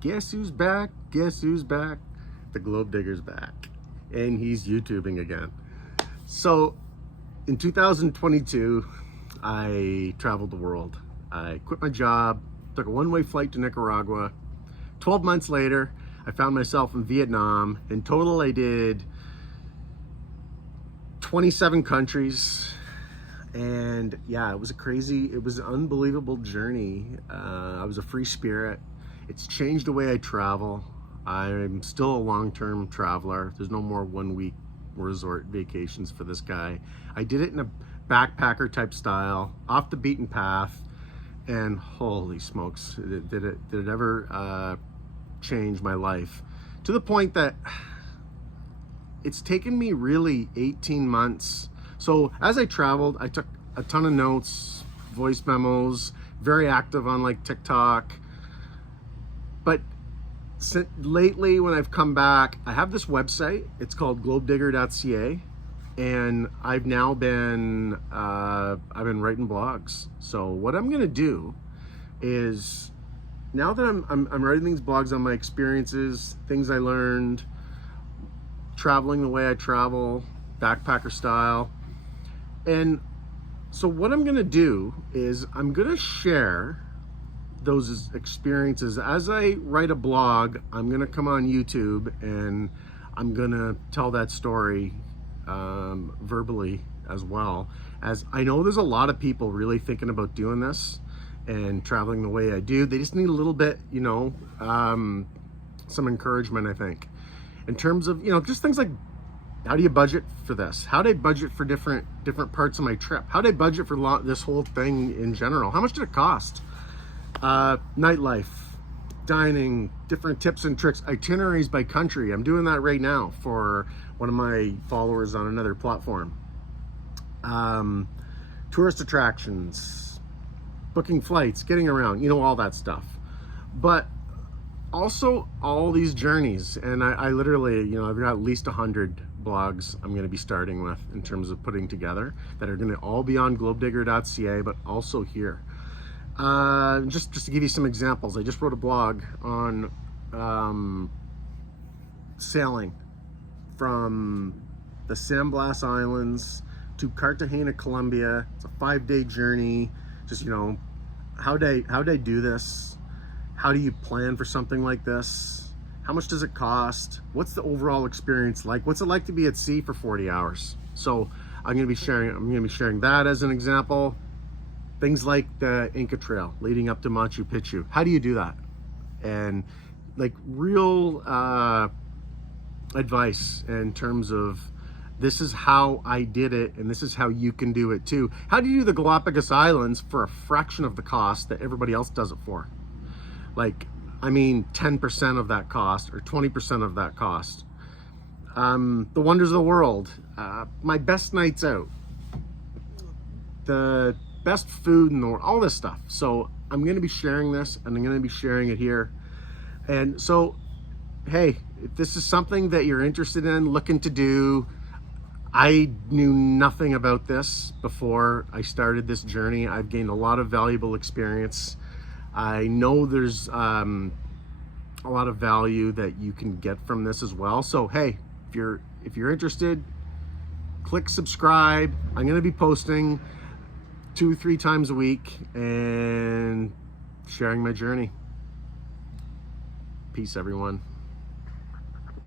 Guess who's back? Guess who's back? The GlobeDigger's back. And he's YouTubing again. So in 2022, I traveled the world. I quit my job, took a one-way flight to Nicaragua. 12 months later, I found myself in Vietnam. In total, I did 27 countries. And yeah, it was an unbelievable journey. I was a free spirit. It's changed the way I travel. I'm still a long-term traveler. There's no more one-week resort vacations for this guy. I did it in a backpacker type style, off the beaten path, and holy smokes, did it ever change my life, to the point that it's taken me really 18 months. So as I traveled, I took a ton of notes, voice memos, very active on like TikTok. But lately, when I've come back, I have this website. It's called GlobeDigger.ca, and I've now been I've been writing blogs. So what I'm gonna do is, now that I'm writing these blogs on my experiences, things I learned, traveling the way I travel, backpacker style, and so what I'm gonna do is I'm gonna share those experiences. As I write a blog, I'm gonna come on YouTube and I'm gonna tell that story verbally, as well. As I know there's a lot of people really thinking about doing this and traveling the way I do. They just need a little bit, some encouragement, I think, in terms of, just things like, how do you budget for this? How do I budget for different parts of my trip? How do I budget for this whole thing in general? How much did it cost? Nightlife, dining, different tips and tricks, itineraries by country. I'm doing that right now for one of my followers on another platform. Tourist attractions, booking flights, getting around, all that stuff. But also all these journeys, and I literally, I've got at least 100 blogs I'm going to be starting with in terms of putting together, that are going to all be on GlobeDigger.ca, but also here. Just to give you some examples, I just wrote a blog on sailing from the San Blas Islands to Cartagena, Colombia. It's a 5-day journey. Just, how'd I do this? How do you plan for something like this? How much does it cost? What's the overall experience like? What's it like to be at sea for 40 hours? So I'm going to be sharing that as an example. Things like the Inca Trail leading up to Machu Picchu. How do you do that? And like real advice in terms of, this is how I did it, and this is how you can do it too. How do you do the Galapagos Islands for a fraction of the cost that everybody else does it for? 10% of that cost, or 20% of that cost. The wonders of the world, my best nights out, the best food in the world, all this stuff. So I'm going to be sharing this, and I'm going to be sharing it here. And so, hey, if this is something that you're interested in, looking to do, I knew nothing about this before I started this journey. I've gained a lot of valuable experience. I know there's a lot of value that you can get from this as well. So hey, if you're interested, click subscribe. I'm going to be posting 2-3 times a week and sharing my journey. Peace, everyone.